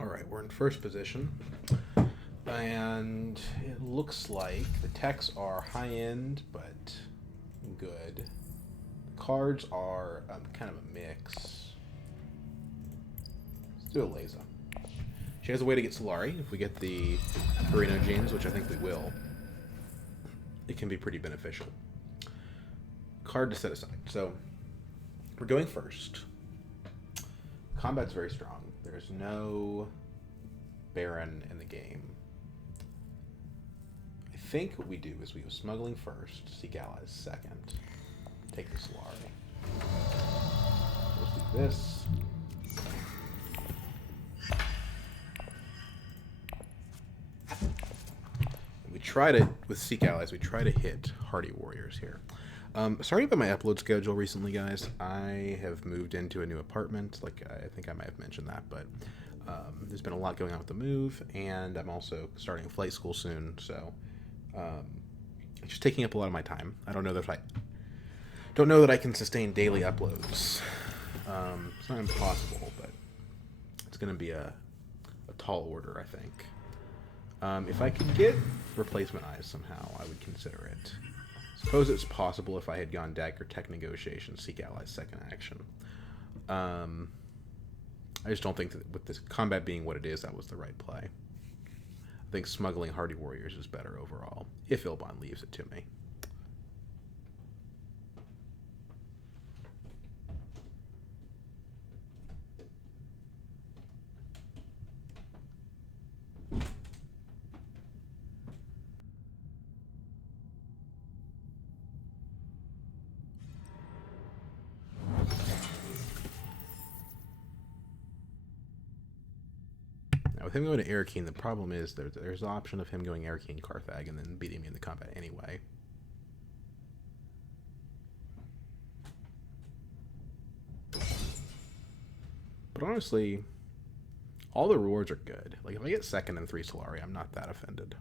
Alright, we're in first position. And it looks like the techs are high end, but good. The cards are kind of a mix. Let's do Ilesa. She has a way to get Solari. If we get the Carino genes, which I think we will, it can be pretty beneficial. Card to set aside. So, we're going first. Combat's very strong. There's no Baron in the game. I think what we do is we go smuggling first, seek allies second, take the Solari. Let's do this. And we try to, with seek allies, we try to hit hardy warriors here. Sorry about my upload schedule recently, guys. I have moved into a new apartment. Like, I think I might have mentioned that, but there's been a lot going on with the move, and I'm also starting flight school soon, so it's just taking up a lot of my time. I don't know that I can sustain daily uploads. It's not impossible, but it's going to be a tall order, I think. If I could get replacement eyes somehow, I would consider it. Suppose it's possible if I had gone dagger tech negotiation, seek allies second action. I just don't think that with this combat being what it is, that was the right play. I think smuggling hardy warriors is better overall, if Ilbon leaves it to me. Now, with him going to Arakeen, the problem is there's the option of him going Arakeen Carthag and then beating me in the combat anyway. But honestly, all the rewards are good. Like, if I get second and 3 Solari, I'm not that offended.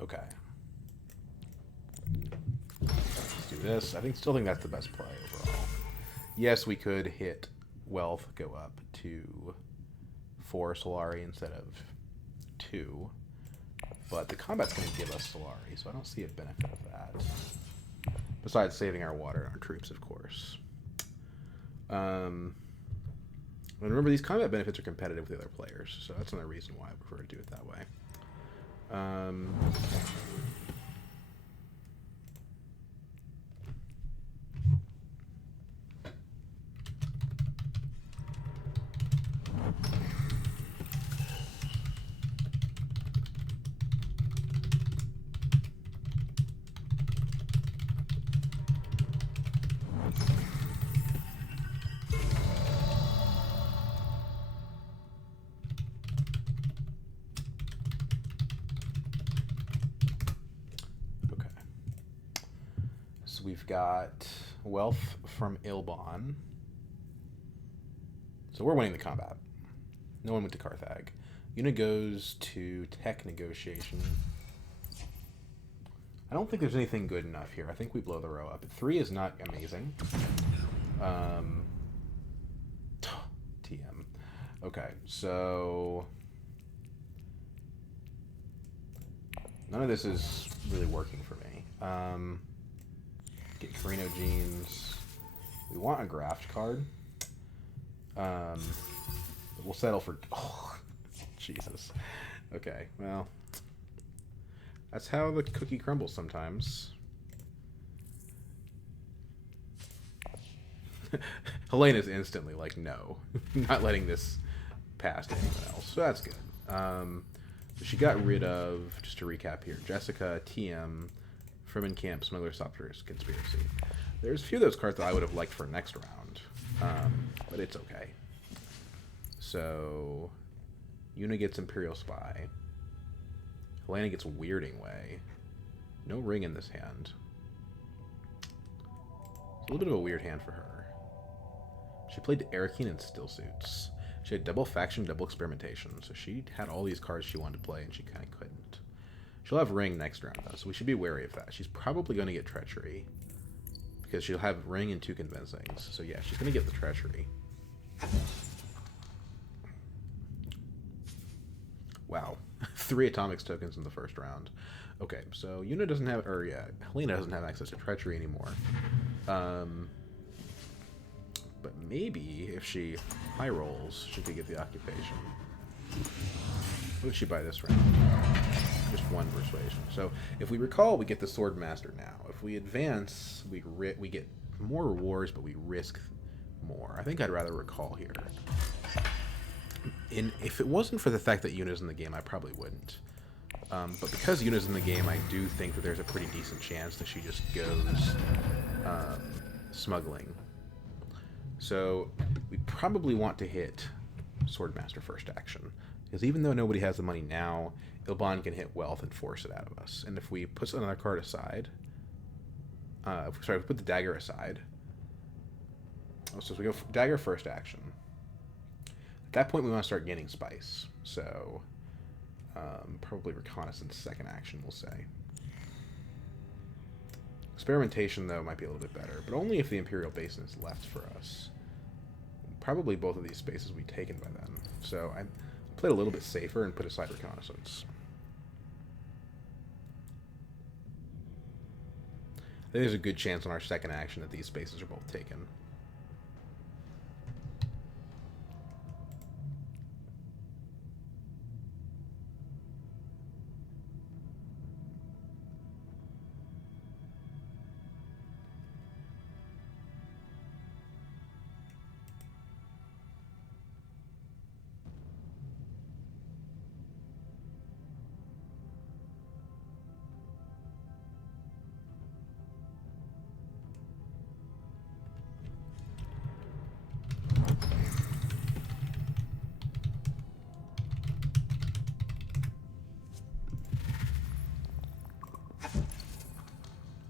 Okay. Let's do this. Still think that's the best play overall. Yes, we could hit wealth, go up to 4 Solari instead of 2. But the combat's going to give us Solari, so I don't see a benefit of that. Besides saving our water and our troops, of course. And remember, these combat benefits are competitive with the other players, so that's another reason why I prefer to do it that way. We've got wealth from Ilbon. So we're winning the combat. No one went to Carthag. Una goes to tech negotiation. I don't think there's anything good enough here. I think we blow the row up. 3 is not amazing. TM. Okay, so none of this is really working for me. Get Carino genes. We want a graft card. We'll settle for... Oh, Jesus. Okay, well. That's how the cookie crumbles sometimes. Helena's instantly like, no. Not letting this pass to anyone else. So that's good. She got rid of, just to recap here, Jessica, TM... Fremen Camp, Smuggler, Sopter's Conspiracy. There's a few of those cards that I would have liked for next round, but it's okay. So, Una gets Imperial Spy. Helena gets Weirding Way. No ring in this hand. It's a little bit of a weird hand for her. She played Arakeen and Still Suits. She had double faction, double experimentation, so she had all these cards she wanted to play, and she kind of couldn't. She'll have Ring next round, though, so we should be wary of that. She's probably going to get Treachery, because she'll have Ring and 2 Convincings. So yeah, she's going to get the Treachery. Wow. 3 Atomics tokens in the first round. Okay, so Yuna doesn't have, or yeah, Helena doesn't have access to Treachery anymore. But maybe if she high rolls, she could get the Occupation. What did she buy this round? Just 1 Persuasion. So if we recall, we get the Sword Master now. If we advance, we get more rewards, but we risk more. I think I'd rather recall here. If it wasn't for the fact that Yuna's in the game, I probably wouldn't. But because Yuna's in the game, I do think that there's a pretty decent chance that she just goes smuggling. So we probably want to hit Swordmaster first action. Because even though nobody has the money now, Ilban can hit wealth and force it out of us. And if we put another card aside, if we put the dagger aside. So we go dagger first action. At that point, we want to start gaining spice. So probably reconnaissance second action, we'll say. Experimentation, though, might be a little bit better, but only if the Imperial Basin is left for us. Probably both of these spaces will be taken by then. So I played a little bit safer and put aside reconnaissance. I think there's a good chance on our second action that these spaces are both taken.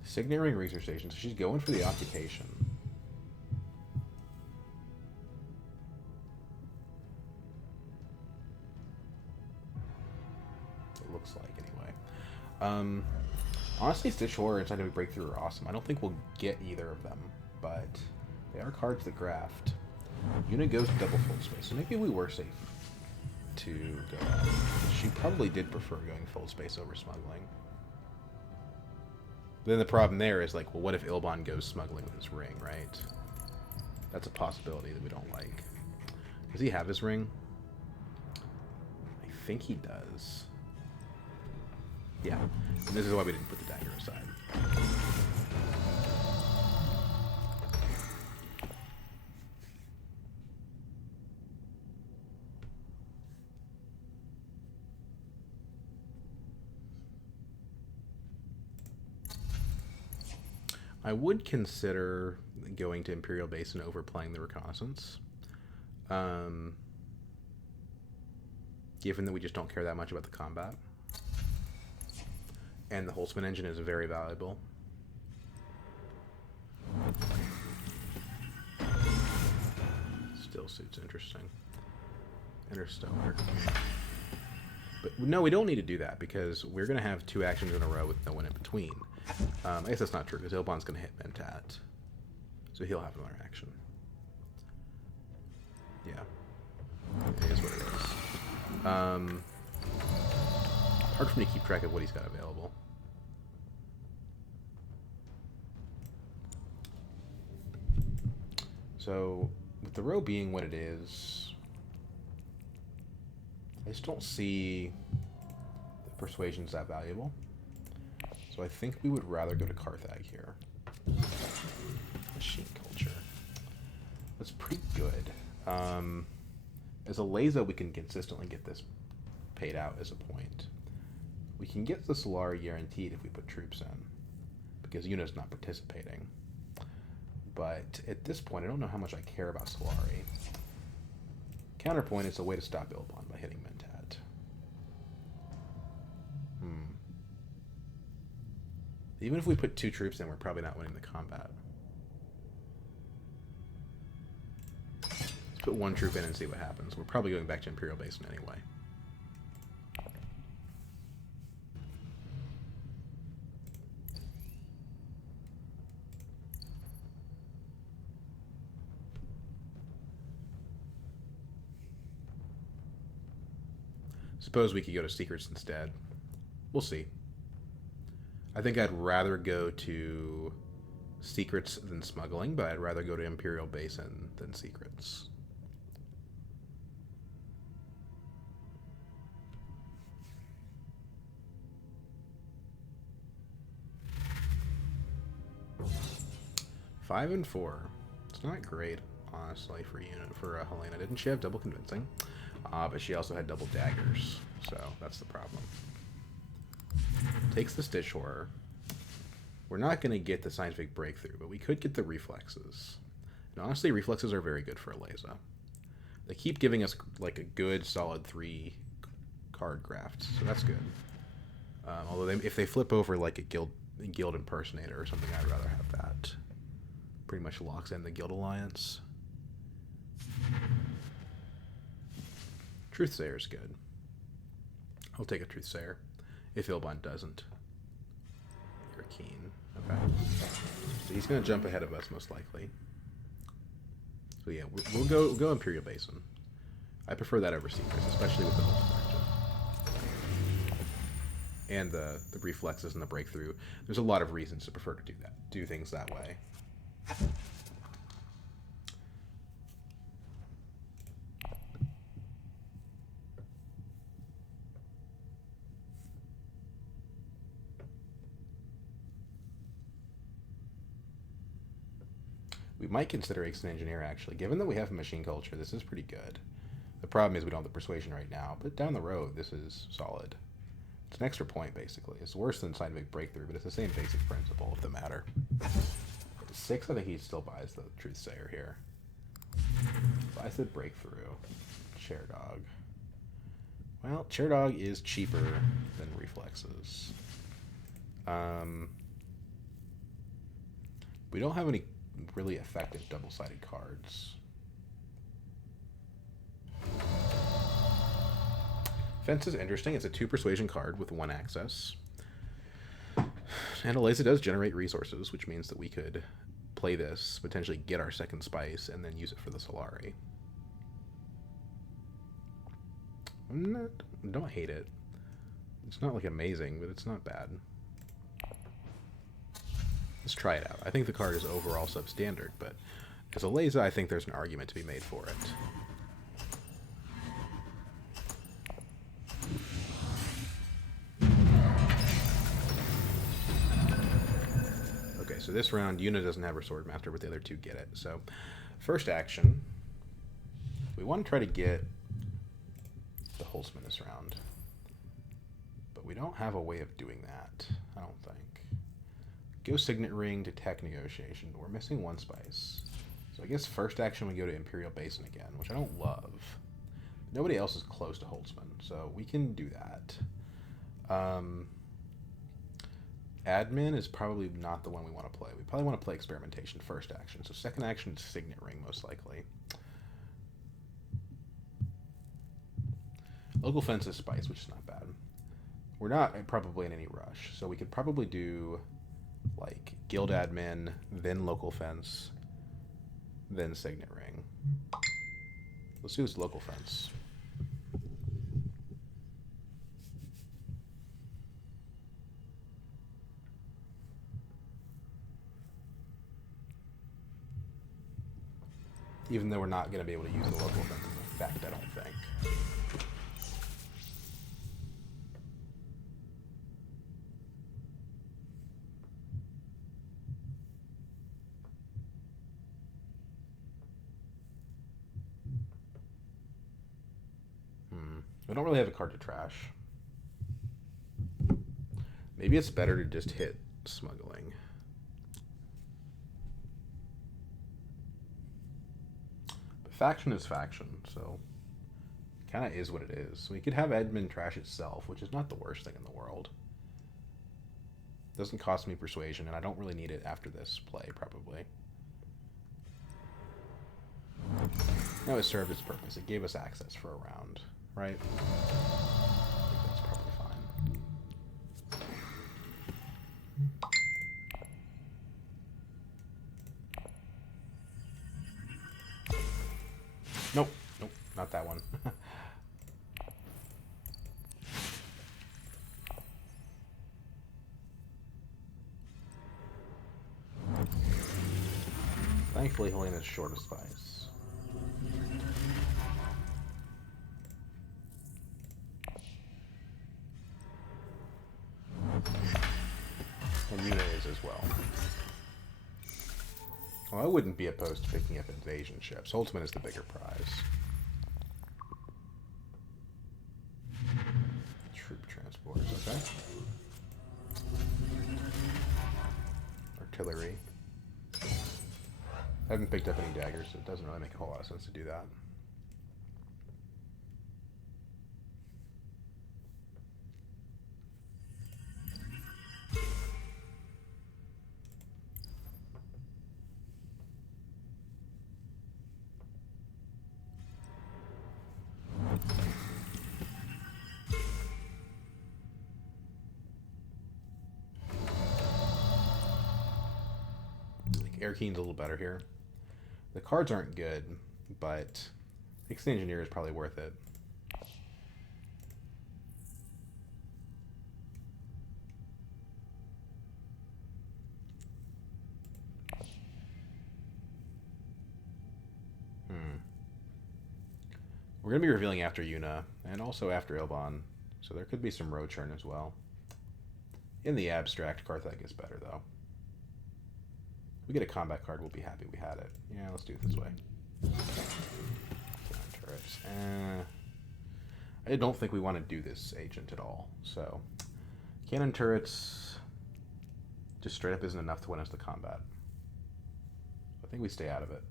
Signet Ring Research Station, so she's going for the Occupation. It looks like, anyway. Honestly, Stitch Horror and Scientific Breakthrough are awesome. I don't think we'll get either of them, but they are cards that graft. Yuna goes double full space, so maybe we were safe to go out. She probably did prefer going full space over smuggling. But then the problem there is, like, well, what if Ilban goes smuggling with his ring, right? That's a possibility that we don't like. Does he have his ring? I think he does. Yeah. And this is why we didn't put the dagger aside. I would consider going to Imperial Base and overplaying the reconnaissance. Given that we just don't care that much about the combat. And the Holtzman Engine is very valuable. Still Suits, interesting. Interstellar. But no, we don't need to do that because we're going to have 2 actions in a row with no one in between. I guess that's not true because Ilban's going to hit Mentat. So he'll have another action. Yeah. It is what it is. Hard for me to keep track of what he's got available. So, with the row being what it is, I just don't see the persuasion's that valuable. So I think we would rather go to Carthag here. Machine culture. That's pretty good. As a Ilesa, we can consistently get this paid out as a point. We can get the Solari guaranteed if we put troops in, because Yuna's not participating. But at this point, I don't know how much I care about Solari. Counterpoint, it's a way to stop Ilban by hitting Mentat. Even if we put 2 troops in, we're probably not winning the combat. Let's put 1 troop in and see what happens. We're probably going back to Imperial Basin anyway. Suppose we could go to Secrets instead. We'll see. I think I'd rather go to Secrets than Smuggling, but I'd rather go to Imperial Basin than Secrets. Five and 4. It's not great, honestly, for Helena. Didn't she have double convincing? But she also had double daggers, so that's the problem. Takes the Stitch Horror. We're not going to get the scientific breakthrough, but we could get the reflexes. And honestly, reflexes are very good for Ilesa. They keep giving us like a good, solid 3 card graft, so that's good. Although if they flip over like a guild impersonator or something, I'd rather have that. Pretty much locks in the Guild Alliance. Truthsayer's good. I'll take a Truthsayer. If Ilbon doesn't. You're keen. Okay. So he's going to jump ahead of us, most likely. So yeah, we'll go Imperial Basin. I prefer that over Secrets, especially with the Holtzman Engine. And the reflexes and the breakthrough. There's a lot of reasons to prefer to do things that way. We might consider Ecaz Engineer, actually. Given that we have a machine culture, this is pretty good. The problem is we don't have the persuasion right now, but down the road, this is solid. It's an extra point, basically. It's worse than scientific breakthrough, but it's the same basic principle of the matter. 6, I think he still buys the Truthsayer here. Buys the breakthrough. Chair Dog. Well, Chair Dog is cheaper than reflexes. We don't have any really effective double-sided cards. Fence is interesting. It's a 2 persuasion card with 1 access. And Ilesa does generate resources, which means that we could play this, potentially get our 2nd spice, and then use it for the Solari. Don't hate it. It's not like amazing, but it's not bad. Let's try it out. I think the card is overall substandard, but as Ilesa, I think there's an argument to be made for it. Okay, so this round, Yuna doesn't have her Swordmaster, but the other 2 get it. So, first action, we want to try to get the Holtzman this round. But we don't have a way of doing that, I don't think. Go Signet Ring to Tech Negotiation, but we're missing 1 spice. So I guess first action we go to Imperial Basin again, which I don't love. Nobody else is close to Holtzman, so we can do that. Admin is probably not the one we want to play. We probably want to play Experimentation first action. So second action is Signet Ring, most likely. Local Fence is Spice, which is not bad. We're not probably in any rush, so we could probably do like Guild Admin, then Local Fence, then Signet Ring. Let's do this Local Fence. Even though we're not going to be able to use the Local Fence as effect, I don't think. We don't really have a card to trash. Maybe it's better to just hit Smuggling. But faction is faction, so it kind of is what it is. We could have Edmund trash itself, which is not the worst thing in the world. Doesn't cost me persuasion, and I don't really need it after this play, probably. No, it served its purpose. It gave us access for a round, right? I think that's probably fine. Nope, nope, not that one. Thankfully, Helena's short of spice. And Yuna is as well. Well, I wouldn't be opposed to picking up invasion ships. Holtzman is the bigger prize. Troop transporters, okay. Artillery. I haven't picked up any daggers, so it doesn't really make a whole lot of sense to do that. Air Keen's a little better here. The cards aren't good, but Ixan Engineer is probably worth it. We're going to be revealing after Yuna, and also after Ilban, so there could be some row churn as well. In the abstract, Carthage is better, though. If we get a combat card, we'll be happy we had it. Yeah, let's do it this way. Turrets. I don't think we want to do this agent at all, so cannon turrets just straight up isn't enough to win us the combat. I think we stay out of it.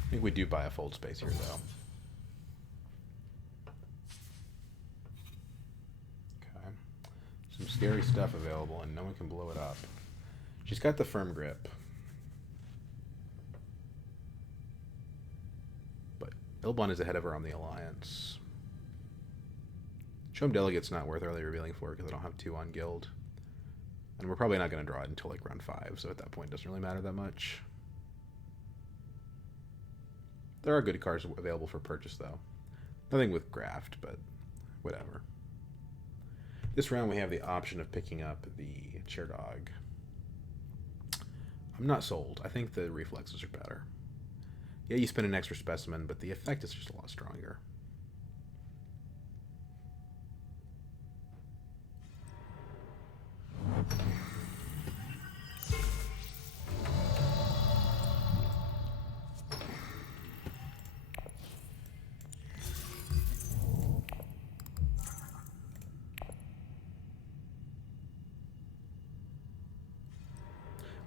I think we do buy a fold space here, though. Okay. Some scary stuff available, and no one can blow it up. She's got the firm grip. But Ilban is ahead of her on the Alliance. Show 'em Delegate's not worth early revealing for because I don't have 2 on Guild. And we're probably not going to draw it until like round 5, so at that point it doesn't really matter that much. There are good cards available for purchase, though. Nothing with Graft, but whatever. This round we have the option of picking up the Chair Dog. I'm not sold. I think the reflexes are better. Yeah, you spend an extra specimen, but the effect is just a lot stronger.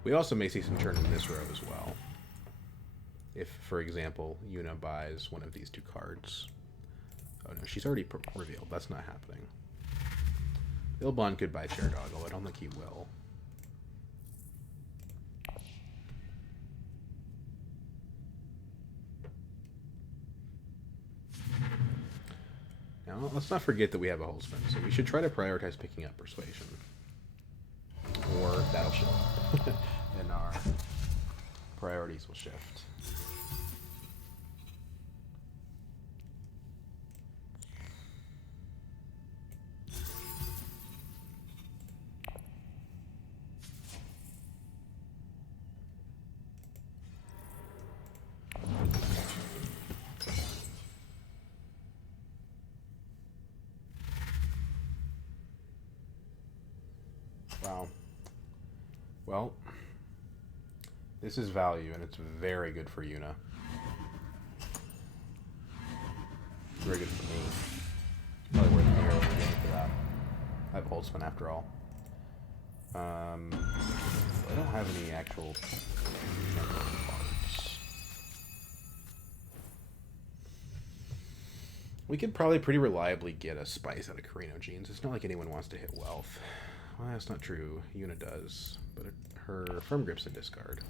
We also may see some churn in this row as well. If, for example, Yuna buys one of these 2 cards. Oh no, she's already revealed. That's not happening. Ilban could buy Chair Dog, although I don't think he will. Now, let's not forget that we have a Holtzman, so we should try to prioritize picking up Persuasion. Or that'll show up. And our priorities will shift. Wow. Well, this is value, and it's very good for Yuna. Very good for me. Probably worth the arrow for that. I have Holtzman after all. I don't have any actual parts. We could probably pretty reliably get a spice out of Carino Genes. It's not like anyone wants to hit wealth. Well, that's not true. Yuna does, but her firm grip's a discard.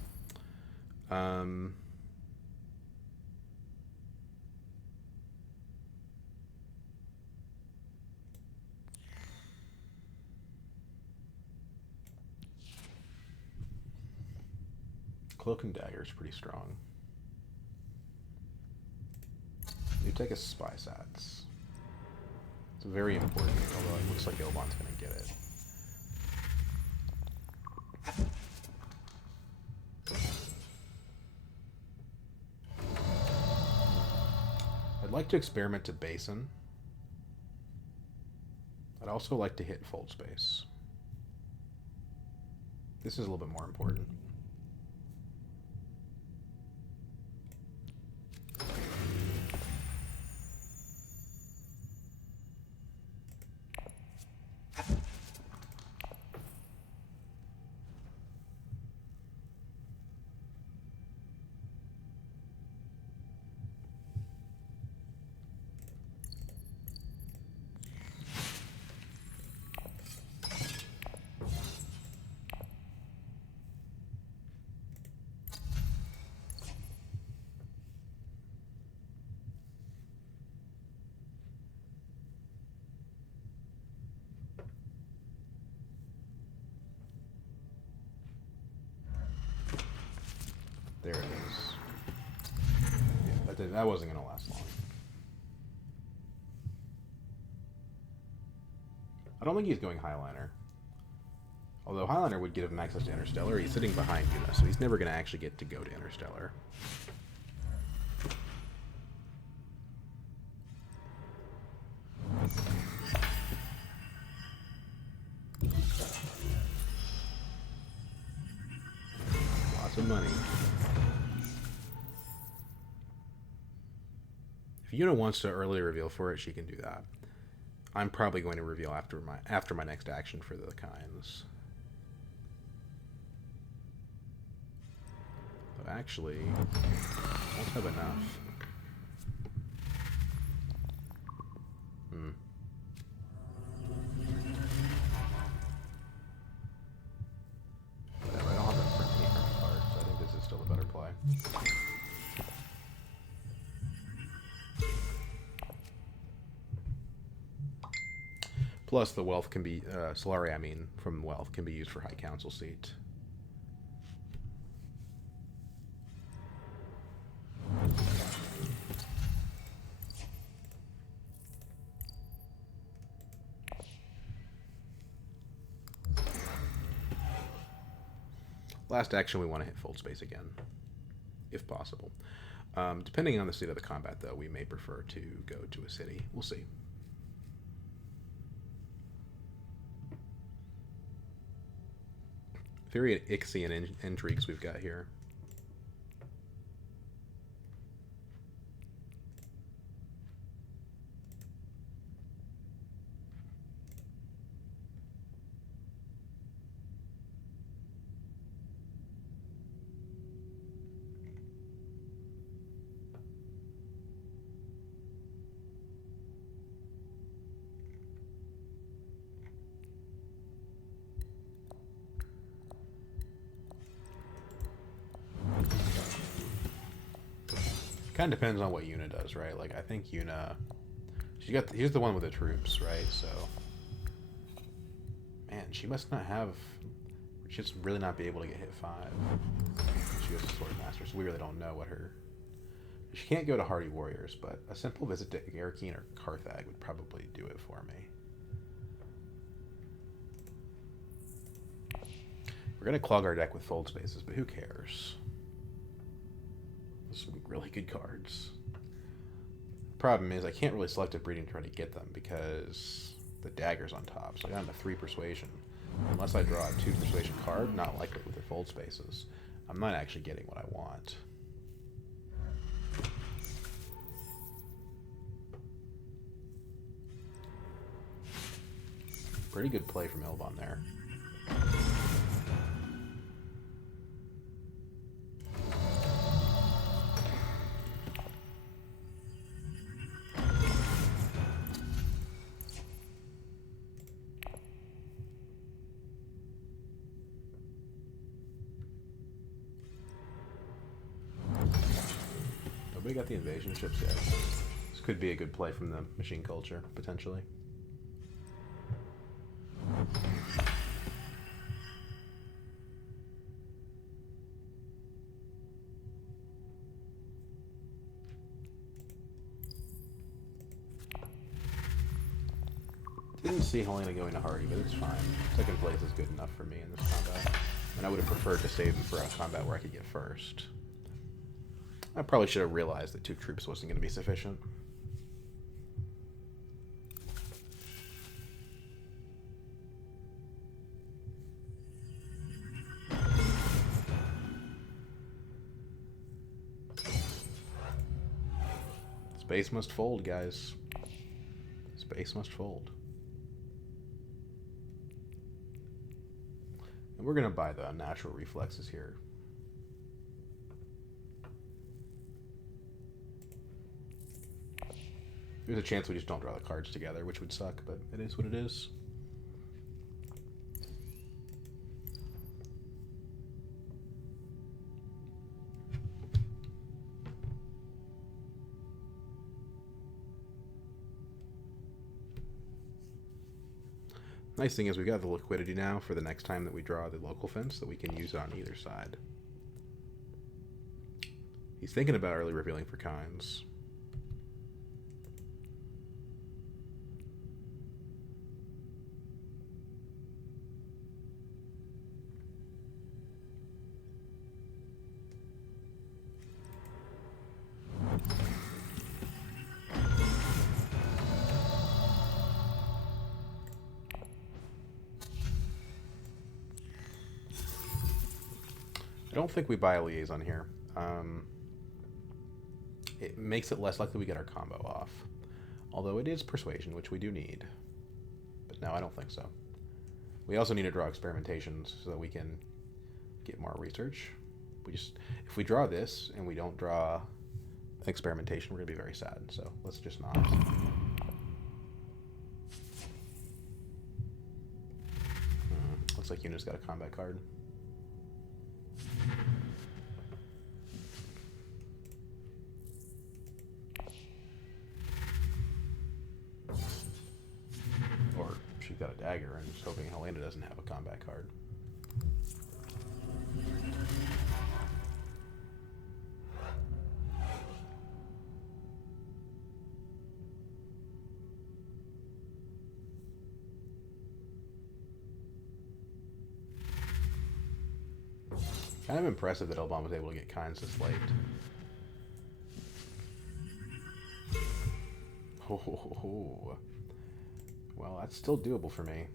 Cloak and Dagger is pretty strong. You take a Spy Sats. It's very important, although it looks like Ilbon's going to get it. I'd like to experiment to Basin. I'd also like to hit Fold Space. This is a little bit more important. There it is. Yeah, that wasn't going to last long. I don't think he's going Highliner. Although Highliner would give him access to Interstellar, he's sitting behind Yuna, so he's never going to actually get to go to Interstellar. Lots of money. If Yuna wants to early reveal for it, she can do that. I'm probably going to reveal after my next action for the Kinds. So actually, I won't have enough. Whatever, I don't have enough for any current cards. I think this is still a better play. Plus, the wealth can be, Solari, I mean, from wealth, can be used for High Council seat. Last action, we want to hit Fold Space again, if possible. Depending on the state of the combat, though, we may prefer to go to a city. We'll see. Very Ixian intrigues we've got here. Kind of depends on what Yuna does, right? Like, I think Yuna, here's the one with the troops, right? So, man, she must not have, she just really not be able to get hit 5. She goes to Swordmaster, so we really don't know what her, she can't go to Hardy Warriors, but a simple visit to Arakeen or Carthag would probably do it for me. We're going to clog our deck with Fold Spaces, but who cares? Some really good cards. Problem is, I can't really selective breeding to try to get them because the dagger's on top. So I got into 3 persuasion. Unless I draw a 2 persuasion card, not likely with their Fold Spaces. I'm not actually getting what I want. Pretty good play from Ilbon there. Nobody got the invasion ships yet. This could be a good play from the machine culture, potentially. Didn't see Helena going to Hardy, but it's fine. Second place is good enough for me in this combat. And I would have preferred to save him for a combat where I could get first. I probably should have realized that 2 troops wasn't going to be sufficient. Space must fold, guys. Space must fold. And we're going to buy the natural reflexes here. There's a chance we just don't draw the cards together, which would suck, but it is what it is. Nice thing is we've got the liquidity now for the next time that we draw the local fence that we can use it on either side. He's thinking about early revealing for Kynes. I don't think we buy a liaison here. It makes it less likely we get our combo off. Although it is persuasion, which we do need. But no, I don't think so. We also need to draw experimentations so that we can get more research. If we draw this and we don't draw an experimentation, we're going to be very sad. So let's just not. Looks like Yuna's got a combat card. Or she's got a dagger and just hoping Helena doesn't have a combat card. Kind of impressive that Ilbon was able to get Kynes this late. Oh, well, that's still doable for me.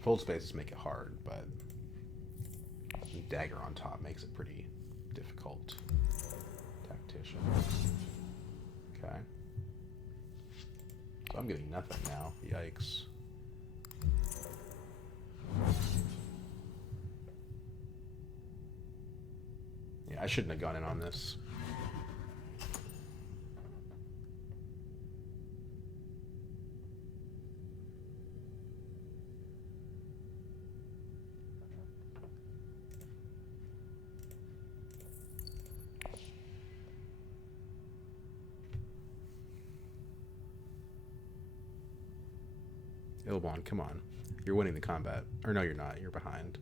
Fold spaces make it hard, but dagger on top makes it pretty difficult. Tactician. Okay. So I'm getting nothing now. Yikes. Yeah, I shouldn't have gone in on this. Ilbon, come on. You're winning the combat. Or no, you're not. You're behind.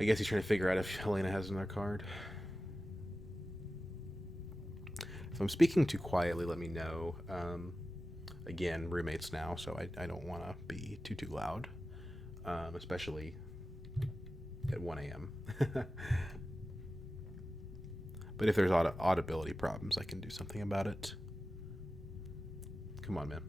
I guess he's trying to figure out if Helena has another card. If I'm speaking too quietly, let me know. Again, roommates now, so I don't want to be too loud. Especially at 1 a.m. But if there's audibility problems, I can do something about it. Come on, man.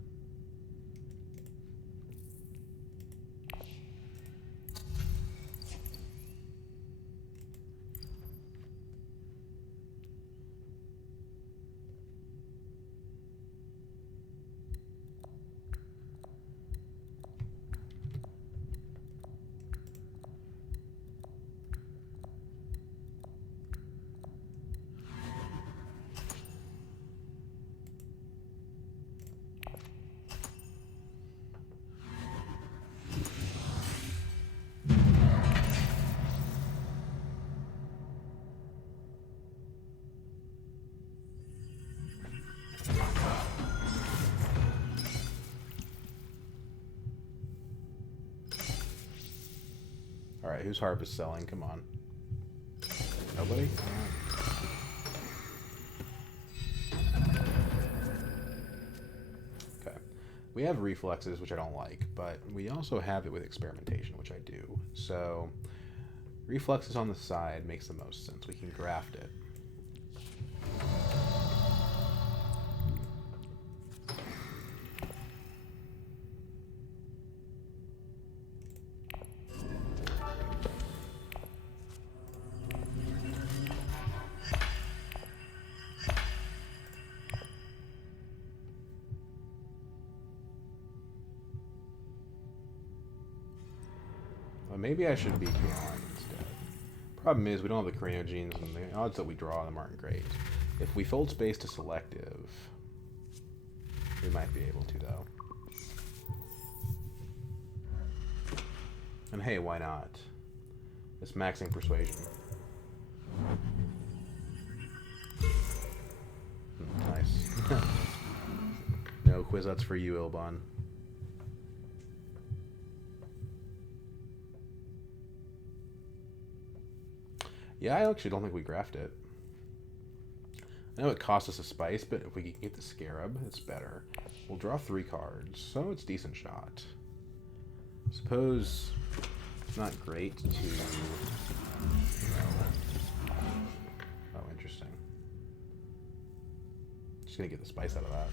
Alright, whose harp is selling? Come on. Nobody? Okay. We have reflexes, which I don't like, but we also have it with experimentation, which I do. So, reflexes on the side makes the most sense. We can graft it. Maybe I should be drawing instead. Problem is, we don't have the Cranogenes, and the odds that we draw them aren't great. If we fold space to selective, we might be able to, though. And hey, why not? It's maxing persuasion. Nice. No quiz-outs for you, Ilbon. Yeah, I actually don't think we graphed it. I know it cost us a spice, but if we can get the Scarab, it's better. We'll draw 3 cards, so it's a decent shot. Suppose it's not great to... Oh, interesting. Just gonna get the spice out of that.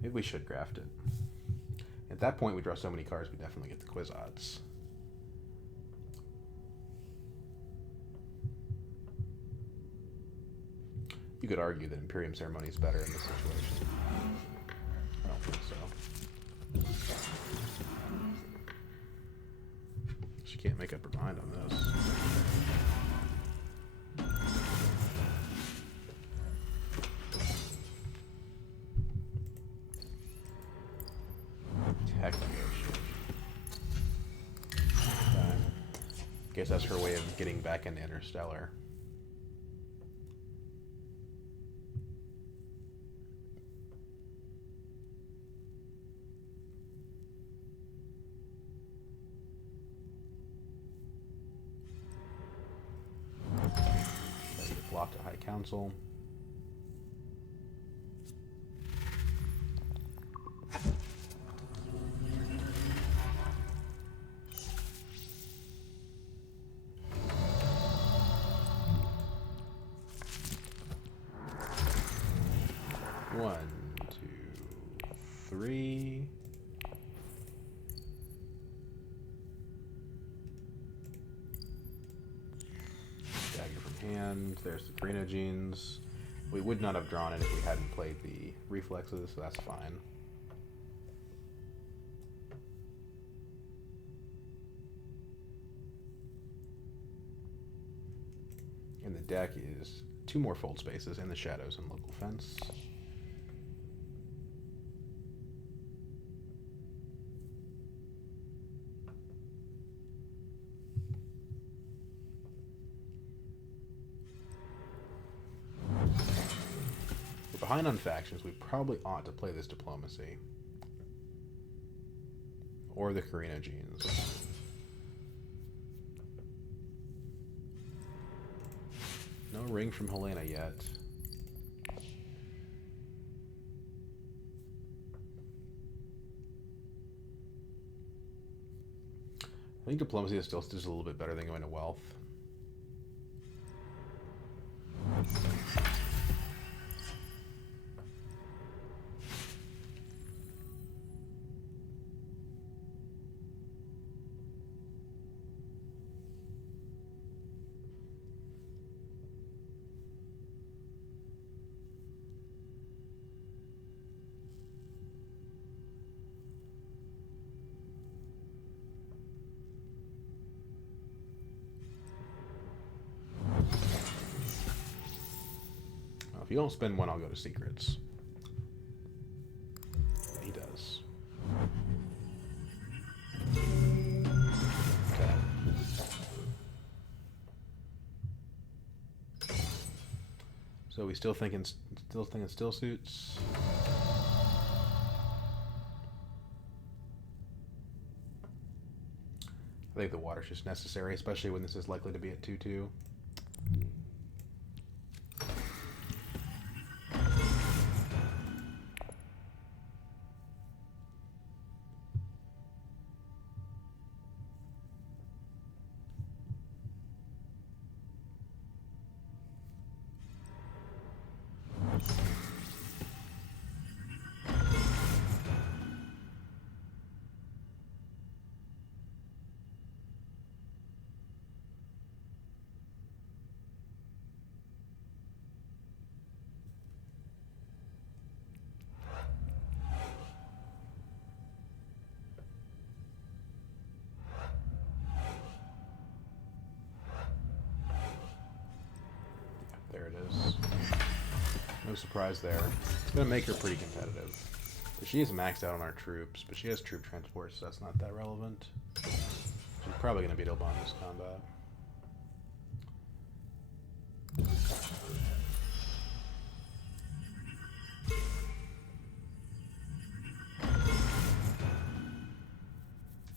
Maybe we should graft it. At that point, we draw so many cards, we definitely get the quiz odds. You could argue that Imperium Ceremony is better in this situation. I don't think so. She can't make up her mind on this. Guess that's her way of getting back into Interstellar. Blocked at High Council. One, two, three. Dagger from hand. There's the Cranogenes. We would not have drawn it if we hadn't played the reflexes, so that's fine. And the deck is 2 more fold spaces in the shadows and local fence. Behind on factions, we probably ought to play this Diplomacy. Or the Cranogenes. No ring from Helena yet. I think Diplomacy is still just a little bit better than going to Wealth. If you don't spend 1, I'll go to Secrets. And he does. Okay. So we still thinking still suits. I think the water's just necessary, especially when this is likely to be at 2-2. There it is. No surprise there. It's going to make her pretty competitive. She is maxed out on our troops, but she has troop transport, so that's not that relevant. She's probably going to beat Ilban in this combat.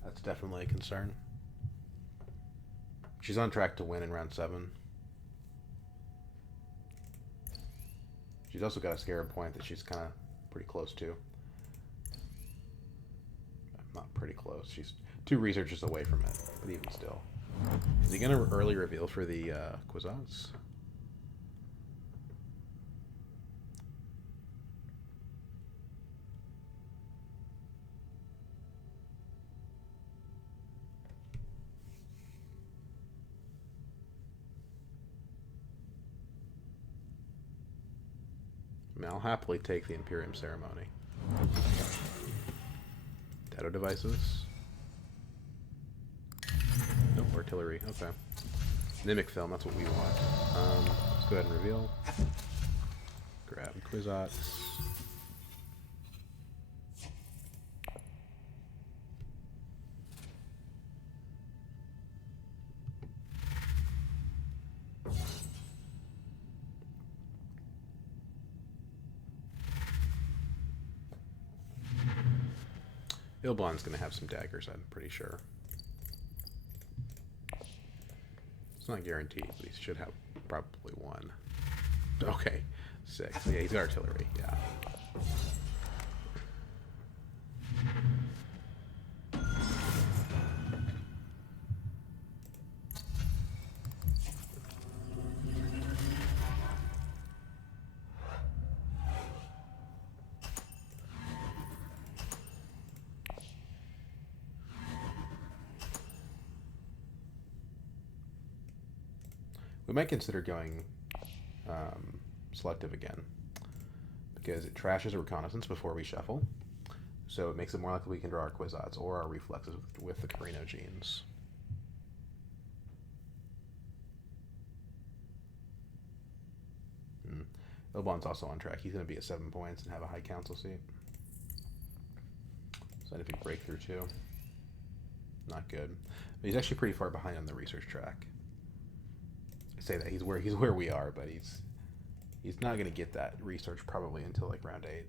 That's definitely a concern. She's on track to win in round 7. She's also got a scarab point that she's kind of pretty close to. Not pretty close. She's 2 researchers away from it, but even still. Is he going to early reveal for the Kwisatz? I mean, I'll happily take the Imperium ceremony. Tato devices. Nope, artillery. Okay. Mimic film, that's what we want. Let's go ahead and reveal. Grab Kwisatz. Ilban's going to have some daggers, I'm pretty sure. It's not guaranteed, but he should have probably one. Okay, 6. Yeah, he's got artillery, yeah. We might consider going selective again, because it trashes a reconnaissance before we shuffle, so it makes it more likely we can draw our Kwisatz or our reflexes with the Carino genes. Ilban's also on track. He's going to be at 7 points and have a high council seat. Scientific breakthrough too. Not good. But he's actually pretty far behind on the research track. I say that he's where we are, but he's not going to get that research probably until like round 8.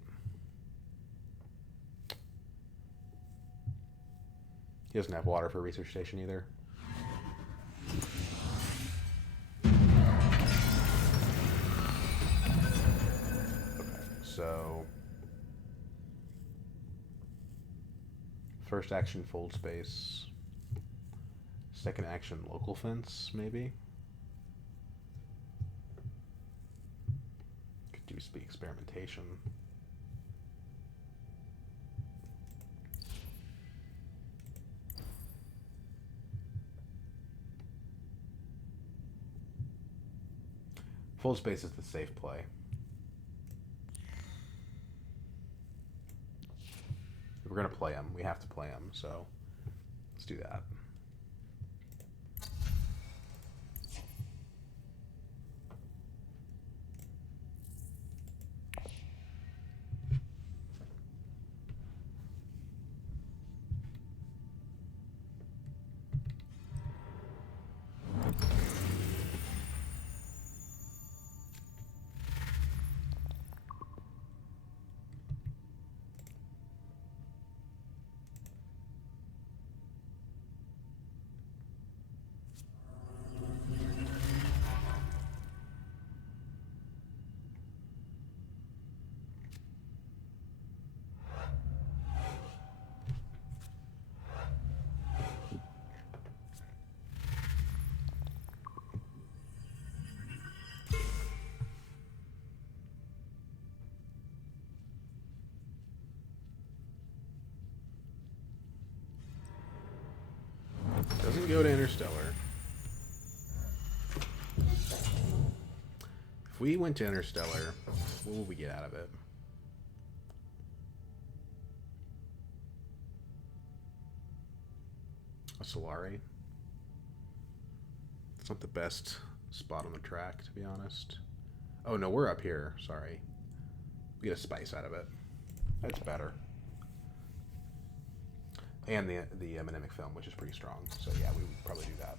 He doesn't have water for a research station either. Okay, so first action fold space. Second action local fence, maybe. Could do speed experimentation. Full space is the safe play. If we're going to play him, we have to play him, so let's do that. go to Interstellar. If we went to Interstellar, what will we get out of it? A Solari. It's not the best spot on the track, to be honest. Oh no, we're up here. Sorry. We get a spice out of it. That's better. And the mnemonic film, which is pretty strong. So yeah, we would probably do that.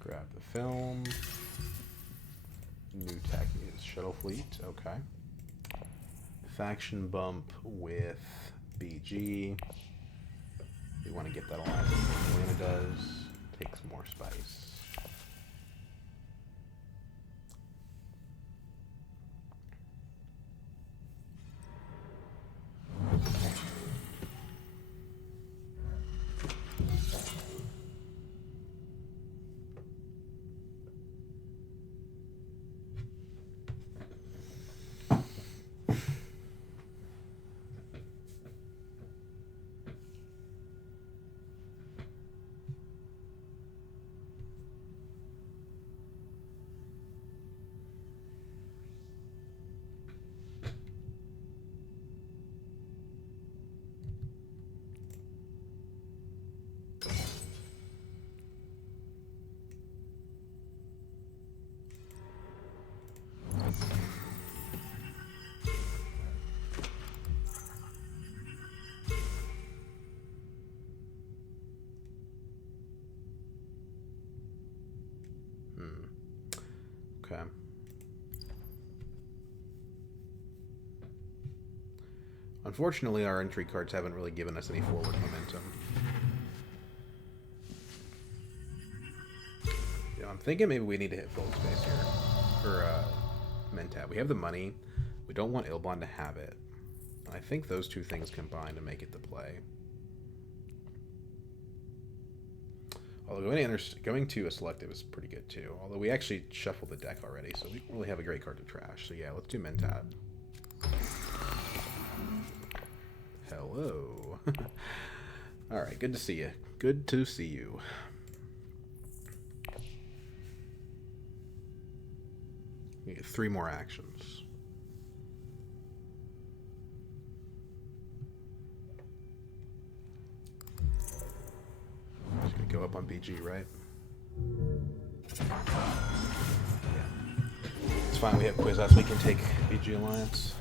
Grab the film. New tech is shuttle fleet. Okay. Faction bump with BG. We want to get that alignment. When it does, take some more spice. Okay. Unfortunately, our entry cards haven't really given us any forward momentum. You know, I'm thinking maybe we need to hit full space here. For Mentat. We have the money. We don't want Ilbon to have it. And I think those two things combine to make it the play. Although going to a selective is pretty good too. Although we actually shuffled the deck already, so we don't really have a great card to trash. So yeah, let's do Mentat. Hello. Alright, good to see you. Good to see you. We get 3 more actions. Just gonna go up on BG, right? Yeah. It's fine, we have Quizzas, we can take BG Alliance.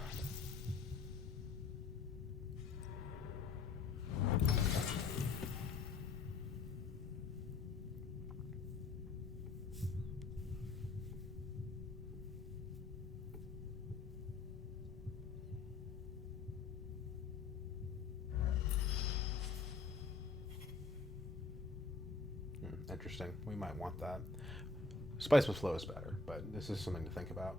Interesting. We might want that. Spice with flow is better, but this is something to think about.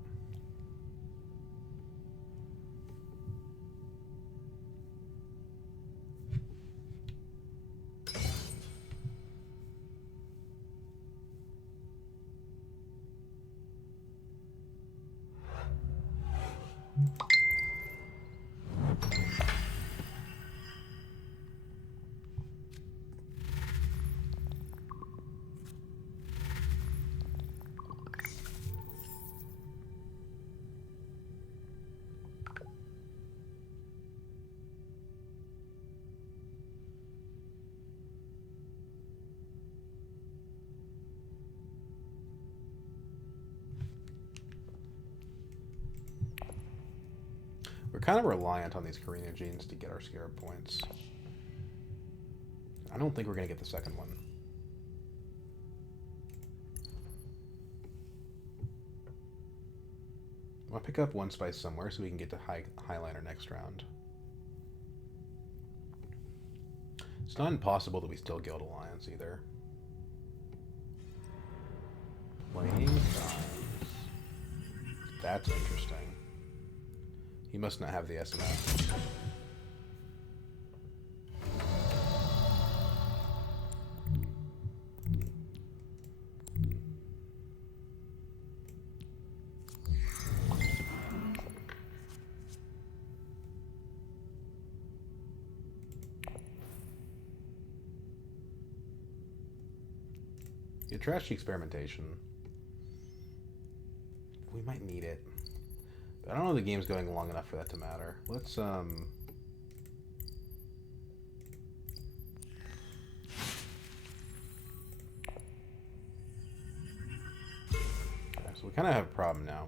We're kind of reliant on these Carina genes to get our Scarab points. I don't think we're going to get the second one. I'll pick up one spice somewhere so we can get to Highliner next round. It's not impossible that we still Guild Alliance either. Playing times. That's interesting. He must not have the SMS. You trash the experimentation. We might need it. But I don't know if the game's going long enough for that to matter. Let's, so we kind of have a problem now.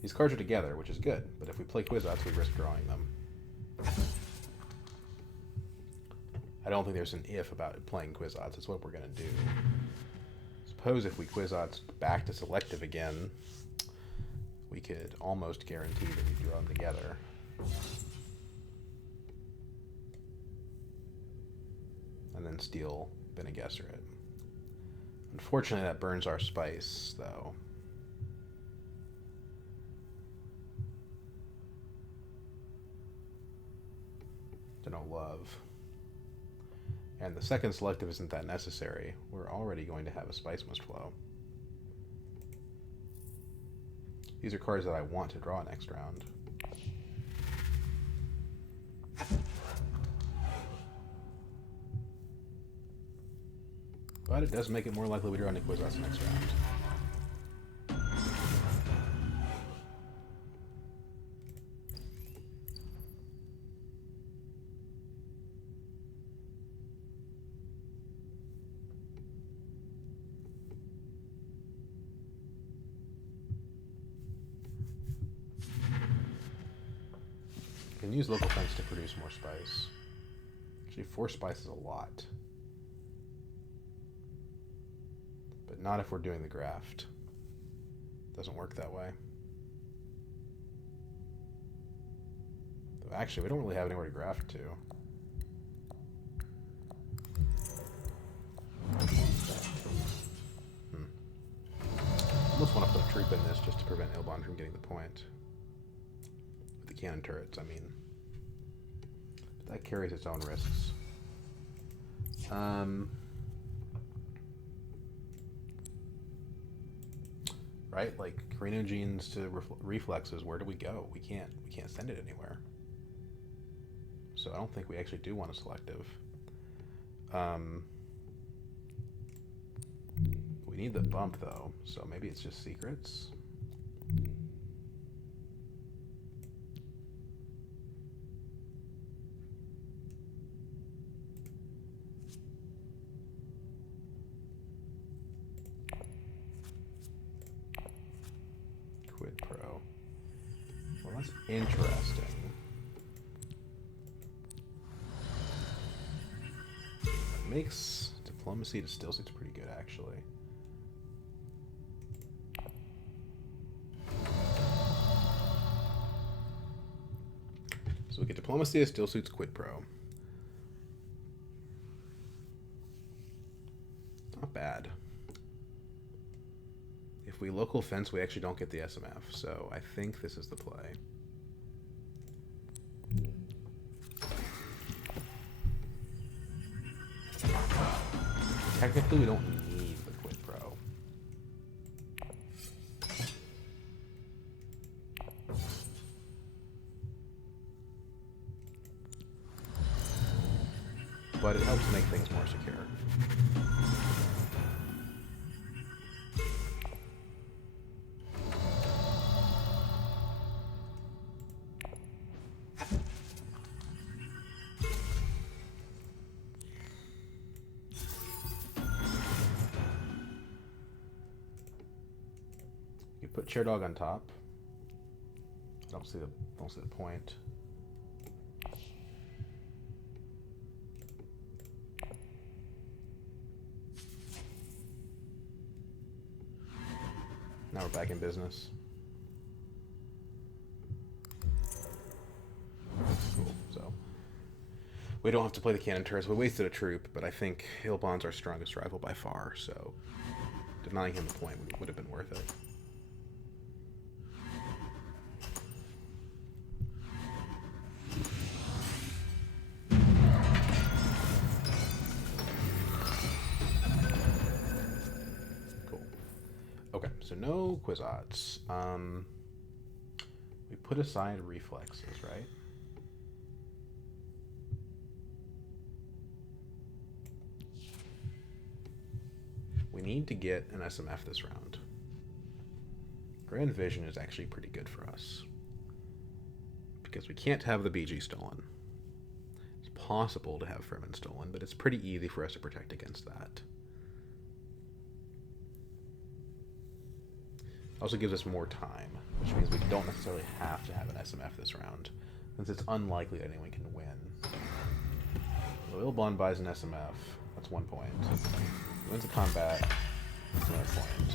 These cards are together, which is good. But if we play Kwisatz, we risk drawing them. I don't think there's an if about playing Kwisatz. It's what we're going to do. Suppose if we Kwisatz back to selective again, we could almost guarantee that we draw them together. And then steal Bene Gesserit. Unfortunately, that burns our spice, though. To no love. And the second selective isn't that necessary. We're already going to have a Spice Must Flow. These are cards that I want to draw next round. But it does make it more likely we draw Kwisatz next round. Can use local fence to produce more spice. Actually, 4 spice is a lot. But not if we're doing the graft. Doesn't work that way. Though actually, we don't really have anywhere to graft to. Almost want to put a troop in this just to prevent Ilbon from getting the point. With the cannon turrets, I mean. That carries its own risks. Right, like Carinogenes to reflexes. Where do we go? We can't send it anywhere. So I don't think we actually do want a selective. We need the bump though, so maybe it's just secrets. Quid pro. Well, that's interesting. It makes diplomacy to still suits pretty good, actually. So we get diplomacy to still suits quid pro. Not bad. If we local fence, we actually don't get the SMF, so I think this is the play. Technically, we don't need the quid pro. But it helps make things more secure. You put Chair Dog on top. I don't see the point. Now we're back in business. Cool. So We don't have to play the cannon turrets. We wasted a troop, but I think Ilbon's our strongest rival by far, so denying him a point would have been worth it. Cool. Okay, so no Kwisatz. We put aside reflexes, right? We need to get an SMF this round. Grand Vision is actually pretty good for us, because we can't have the BG stolen. It's possible to have Fremen stolen, but it's pretty easy for us to protect against that. Also gives us more time, which means we don't necessarily have to have an SMF this round, since it's unlikely that anyone can win. So Ilbon buys an SMF, that's 1 point. Wins the combat, that's another point.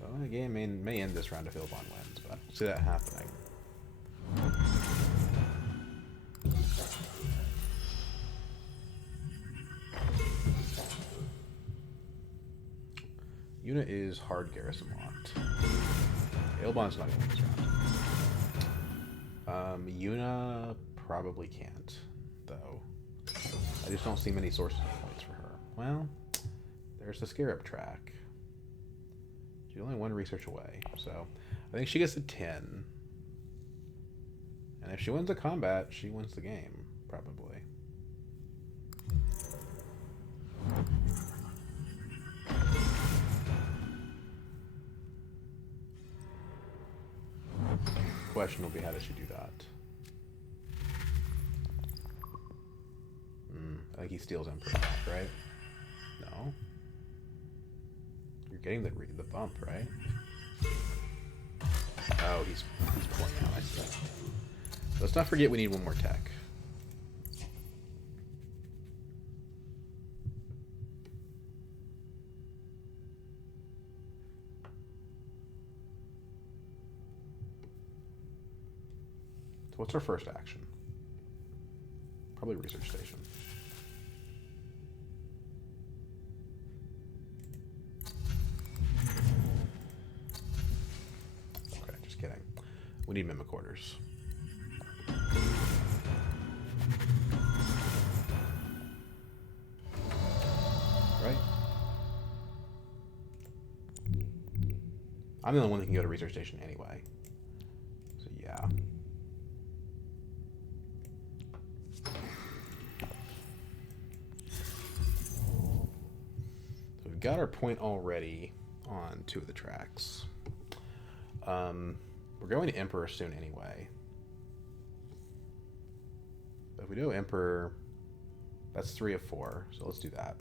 So the game may end this round if Ilbon wins, but I don't see that happening. Yuna is hard garrison locked. Ilbon's not going to win this round. Yuna probably can't, though. I just don't see many sources of points for her. Well, there's the Scarab track. She's only 1 research away, so I think she gets a 10. And if she wins a combat, she wins the game, probably. Question will be, how does she do that? I think he steals Emperor back, right? No. You're getting the bump, right? Oh, he's pulling out, I see. Let's not forget we need 1 more tech. So what's our first action? Probably research station. Okay, just kidding. We need mimic orders. Right? I'm the only one that can go to research station anyway. So yeah. So we've got our point already on 2 of the tracks. We're going to Emperor soon anyway. But if we do Emperor, that's 3 of 4, so let's do that.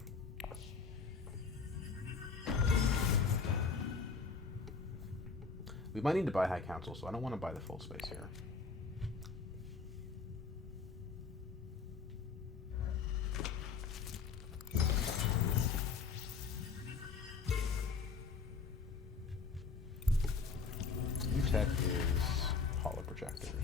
We might need to buy High Council, so I don't want to buy the full space here. New tech is hollow projectors.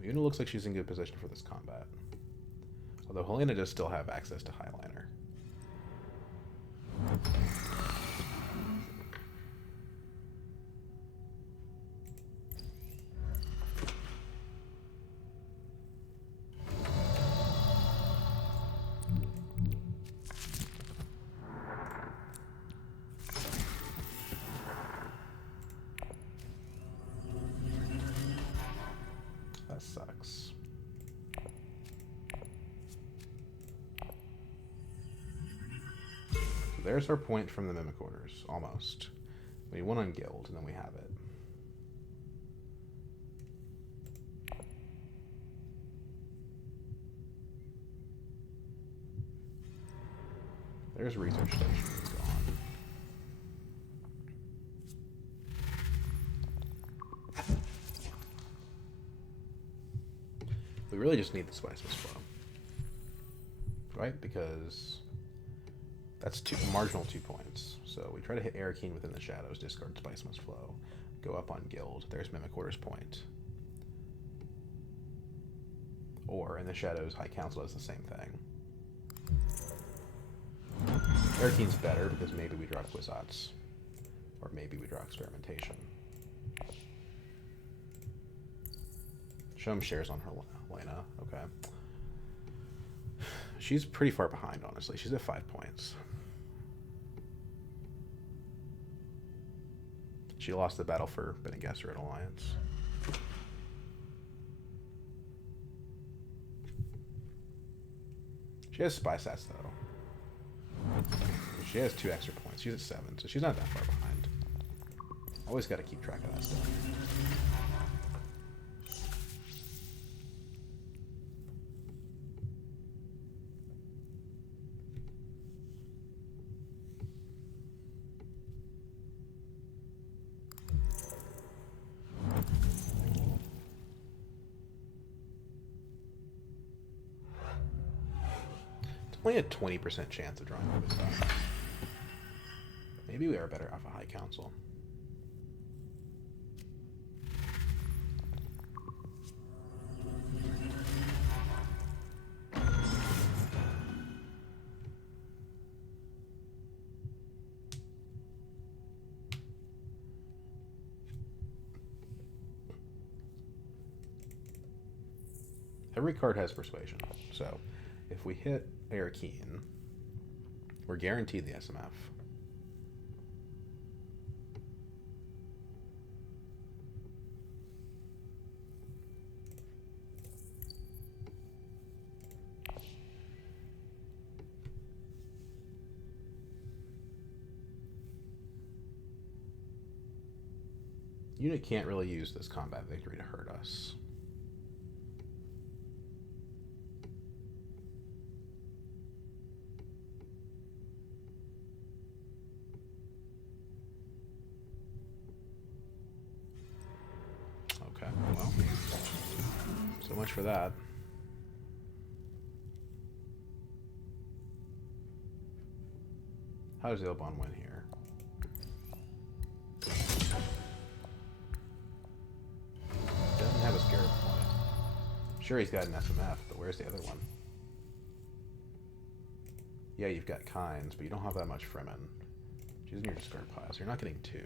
Yuna looks like she's in good position for this combat. Although Helena does still have access to Highliner. That sucks. So there's our point from the Mimic Orders, almost. We need 1 on Guild, and then we have it. There's research station. It's gone. We really just need the Spiceless Flow. Right? Because that's marginal 2 points. So we try to hit Arakeen within the shadows, discard Spiceless Flow, go up on Guild. There's Mimic Order's point. Or in the shadows, High Council does the same thing. Arakeen's better because maybe we draw Kwisatz. Or maybe we draw Experimentation. Shum shares on her Lena. Okay. She's pretty far behind, honestly. She's at 5 points. She lost the battle for Bene Gesserit Alliance. She has Spy Stats, though. She has 2 extra points. She's at 7, so she's not that far behind. Always got to keep track of that stuff. Only a 20% chance of drawing this stuff. Maybe we are better off a High Council. Every card has Persuasion, so if we hit Arakeen, we're guaranteed the SMF. Unit can't really use this combat victory to hurt us. Okay, well, so much for that. How does Ilbon win here? Doesn't have a Scarab point. Sure, he's got an SMF, but where's the other one? Yeah, you've got Kinds, but you don't have that much Fremen. She's in your discard pile, so you're not getting 2.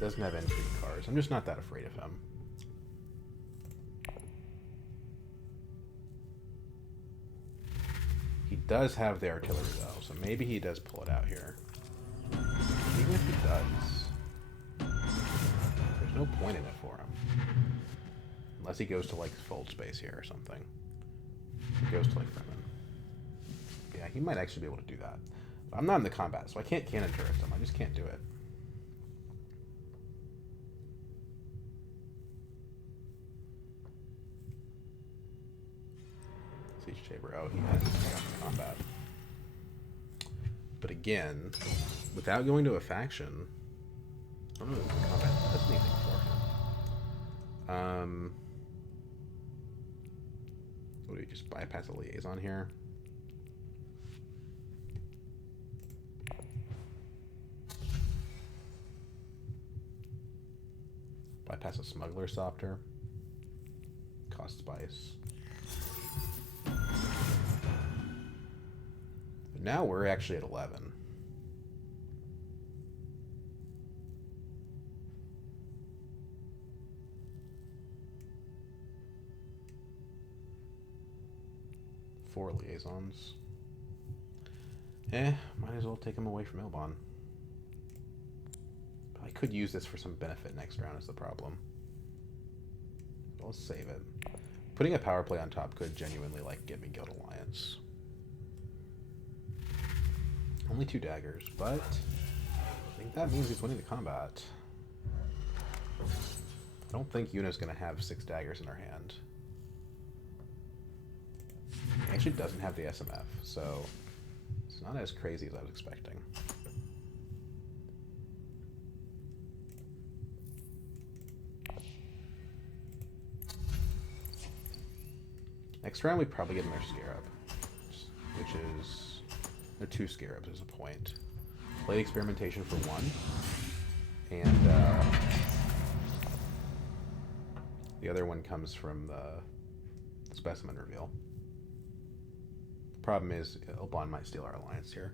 Doesn't have intrigue cards. I'm just not that afraid of him. He does have the artillery though, so maybe he does pull it out here. Even if he does, there's no point in it for him. Unless he goes to like fold space here or something. He goes to like Fremen. Yeah, he might actually be able to do that. But I'm not in the combat, so I can't cannon turret him. I just can't do it. Chamber. Oh, he has combat. But again, without going to a faction, I don't know if the combat does anything for him. What do we just bypass a liaison here? Bypass a smuggler softer. Cost spice. Now we're actually at 11. Four liaisons. Might as well take him away from Ilbon. But I could use this for some benefit next round is the problem. Let's save it. putting a power play on top could genuinely, like, get me Guild Alliance. Only 2 daggers, but I think that means he's winning the combat. I don't think Yuna's going to have 6 daggers in her hand. He actually doesn't have the SMF, so it's not as crazy as I was expecting. Next round we probably get another Scarab, which is... There are 2 Scarabs as a point. Plate Experimentation for 1, and the other one comes from the Specimen Reveal. The problem is Ilban might steal our alliance here.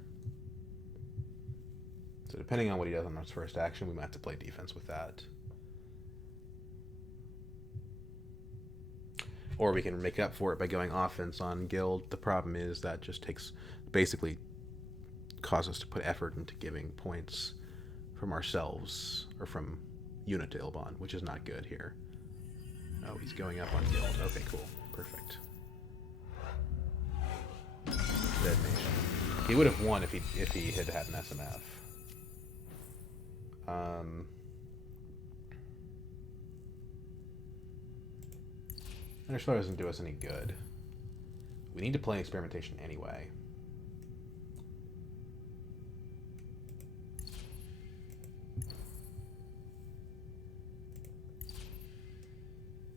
So depending on what he does on his first action, we might have to play defense with that. Or we can make up for it by going offense on Guild. The problem is that just takes, basically causes us to put effort into giving points from ourselves, or from Yuna to Ilban, which is not good here. Oh, he's going up on Guild. Okay, cool. Perfect. Dead Nation. He would have won if he had had an SMF. Interstellar doesn't do us any good. We need to play Experimentation anyway.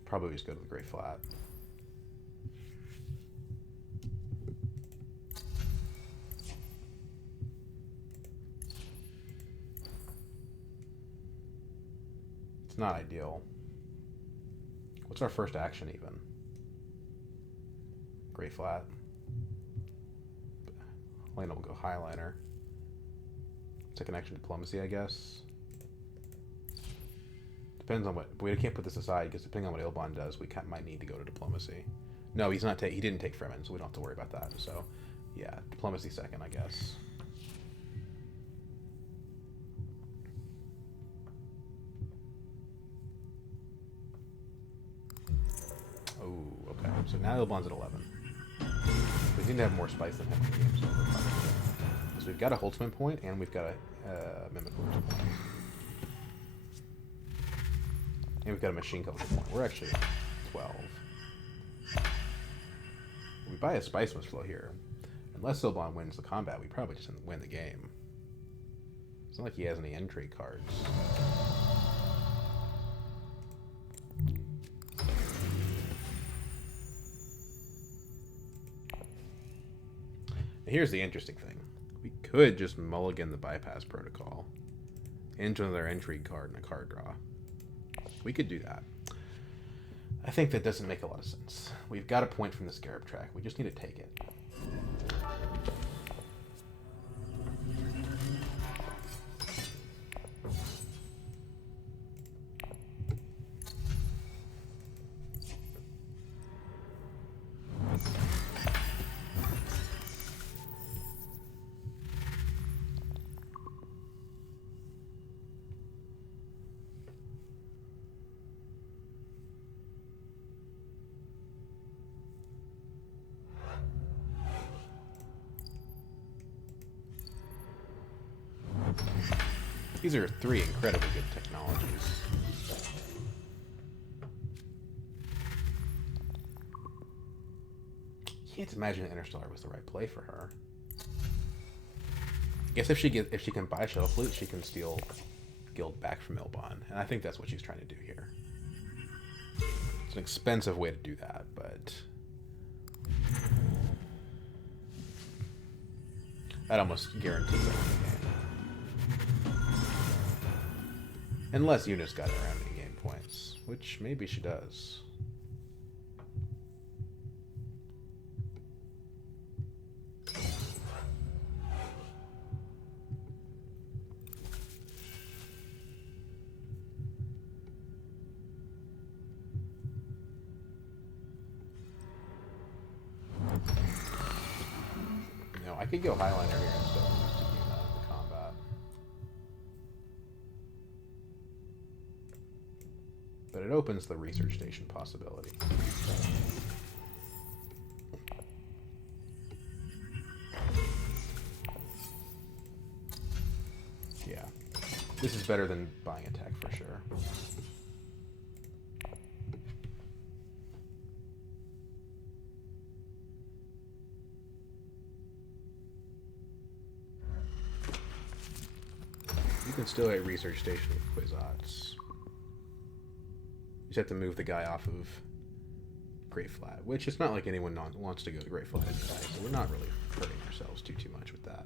Probably just go to the Great Flat. It's not ideal. What's our first action even? Great Flat. Lena will go Highliner. Second action Diplomacy, I guess. Depends on what... We can't put this aside, because depending on what Ilban does, we might need to go to Diplomacy. No, he's not. He didn't take Fremen, so we don't have to worry about that. So, yeah, Diplomacy second, I guess. Oh, okay. So now Ilban's at 11. We need to have more spice than him in the game, so we're probably good. So we've got a Holtzman point, and we've got a Mimicor's point. And we've got a Machine Culture point. We're actually 12. We buy a Spice Must Flow here. Unless Ilban wins the combat, we probably just win the game. It's not like he has any intrigue cards. And here's the interesting thing. We could just mulligan the Bypass Protocol into another intrigue card and a card draw. We could do that. I think that doesn't make a lot of sense. We've got a point from the Scarab track. We just need to take it. These are 3 incredibly good technologies. Can't imagine Interstellar was the right play for her. I guess if she can buy Shuttle Fleet, she can steal Guild back from Ilban, and I think that's what she's trying to do here. It's an expensive way to do that, but that almost guarantees that win the game. Unless Yuna's got around any game points, which maybe she does. No, I could go Highliner here instead of lose to Yuna in the combat. But it opens the research station possibility. This is better than buying a tech for sure. You can still get research station with Kwisatz. You just have to move the guy off of Great Flat, which it's not like anyone wants to go to Great Flat anyway, so we're not really hurting ourselves too much with that.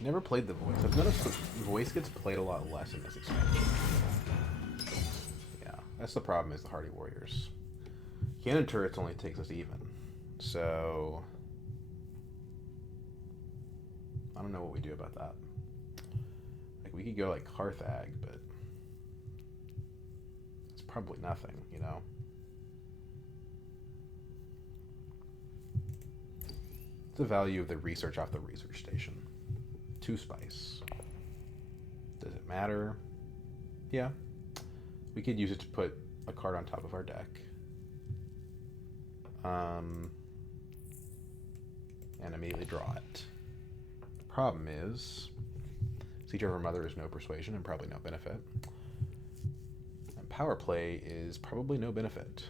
Never played the voice. I've noticed the voice gets played a lot less in this expansion. Yeah, that's the problem, is the Hardy Warriors. Cannon turrets only takes us even. So I don't know what we do about that. Like, we could go like Carthag, but it's probably nothing, you know? It's the value of the research off the research station. 2 spice. Does it matter? Yeah. We could use it to put a card on top of our deck. And immediately draw it. The problem is, Siege of Our Mother is no persuasion and probably no benefit. And power play is probably no benefit.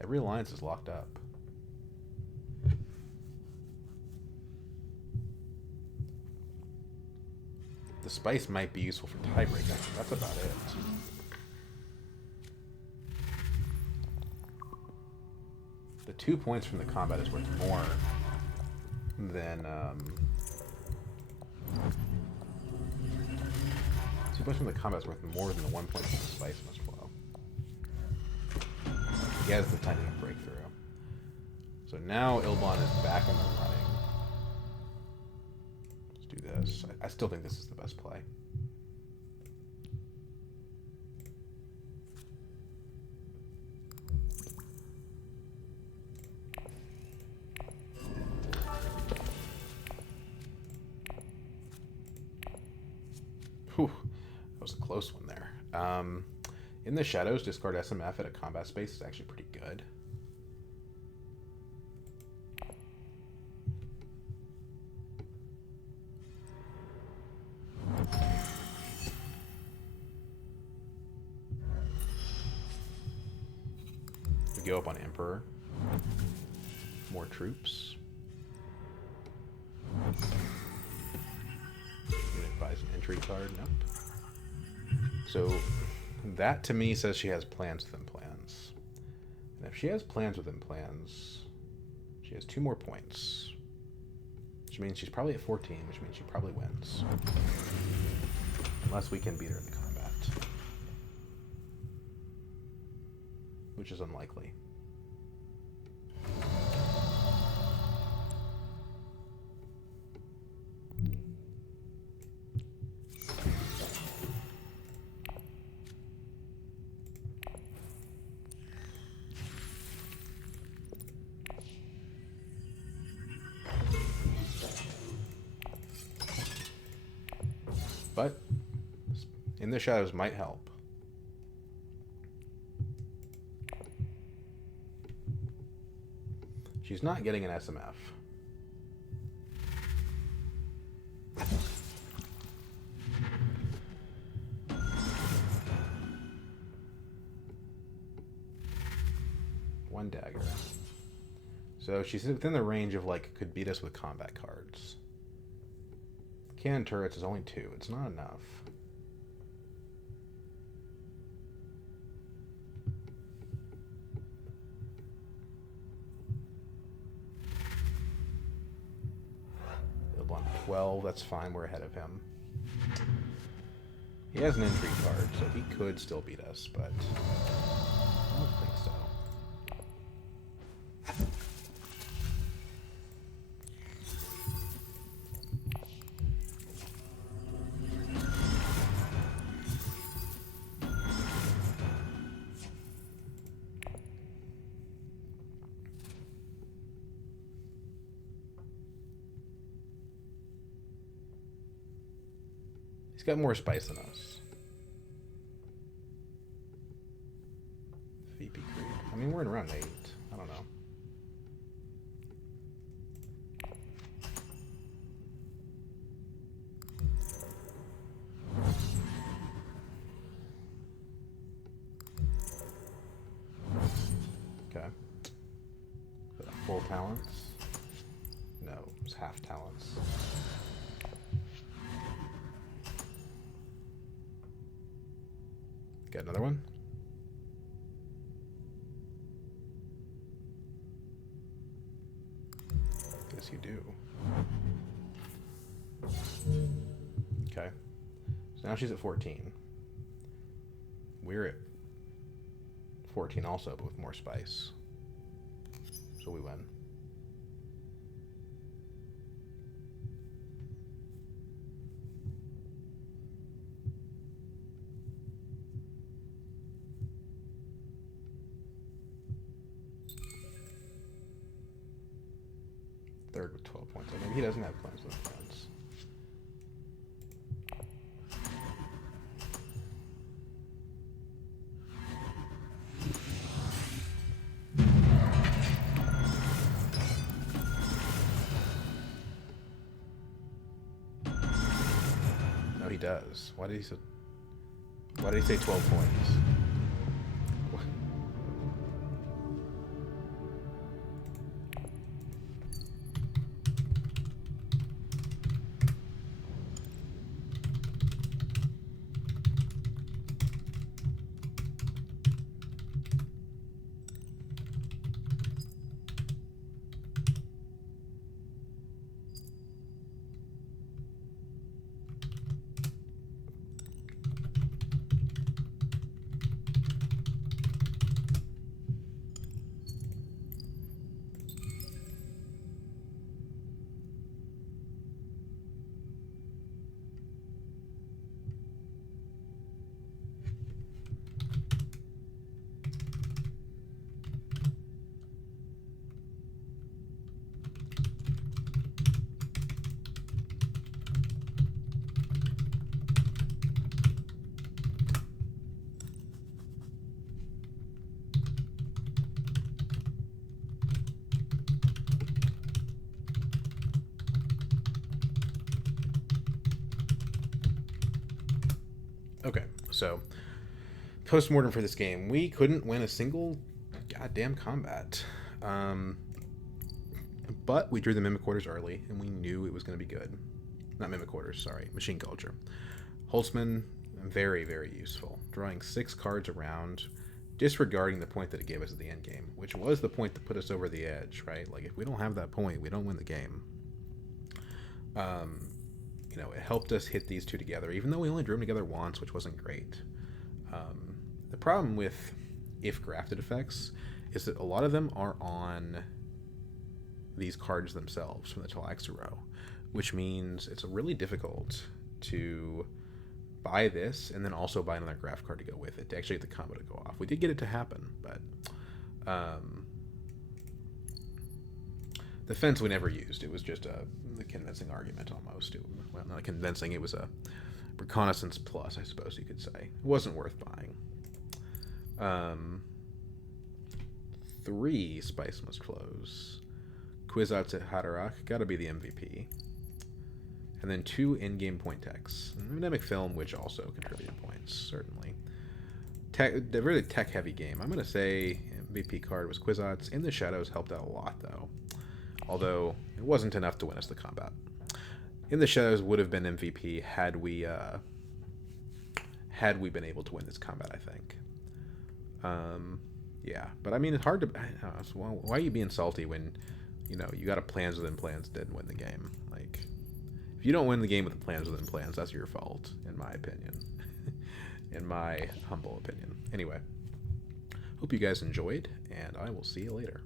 Every alliance is locked up. The spice might be useful for tiebreaker. That's about it. The 2 points from the combat is worth more than 2 points from the combat is worth more than the 1 point from the spice must flow. He has the timing of breakthrough. So now Ilban is back in the running. Let's do this. I still think this is the best play. Whew, that was a close one there. In the shadows, discard SMF at a combat space is actually pretty good. We go up on Emperor. More troops. Buys an entry card. Nope. So that to me says she has plans within plans. And if she has plans within plans, she has 2 more points. Which means she's probably at 14, which means she probably wins. Unless we can beat her in the combat. Which is unlikely. But in the shadows might help. She's not getting an SMF. One dagger. So she's within the range of, like, could beat us with combat cards. Cannon turrets is only 2. It's not enough. Ilban 12. That's fine. We're ahead of him. He has an entry card, so he could still beat us, but I don't think so. He's got more spice than us. VP Creed. I mean, we're in round 8. I don't know. talents? No, it's half talents. Get another one? Yes, you do. Okay. So now she's at 14. We're at 14 also, but with more spice. So we win. Third with 12 points. I mean, he doesn't have plans with friends. No, he does. Why did he say 12 points? What? Okay, so post-mortem for this game. We couldn't win a single goddamn combat. But we drew the Mimic Quarters early, and we knew it was going to be good. Not Mimic Quarters, sorry. Machine Culture. Holtzman, very, very useful. Drawing 6 cards around, disregarding the point that it gave us at the end game, which was the point that put us over the edge, right? Like, if we don't have that point, we don't win the game. You know, it helped us hit these two together, even though we only drew them together once, which wasn't great. The problem with if grafted effects is that a lot of them are on these cards themselves from the Talaxero, which means it's really difficult to buy this and then also buy another graft card to go with it to actually get the combo to go off. We did get it to happen, but the fence we never used. It was just a convincing argument almost. Well, not convincing. It was a reconnaissance plus, I suppose you could say. It wasn't worth buying. 3 Spice Must Close. Kwisatz at Haderach, gotta be the MVP. And then 2 in-game point techs. Endemic Film, which also contributed points, certainly. A really tech-heavy game. I'm gonna say MVP card was Kwisatz. In the Shadows helped out a lot, though. Although, it wasn't enough to win us the combat. In the Shadows would have been MVP had we been able to win this combat, I think. Yeah, but I mean, it's hard to... So why are you being salty when, you know, you got a plans within plans didn't win the game? Like, if you don't win the game with the plans within plans, that's your fault, in my opinion. In my humble opinion. Anyway, hope you guys enjoyed, and I will see you later.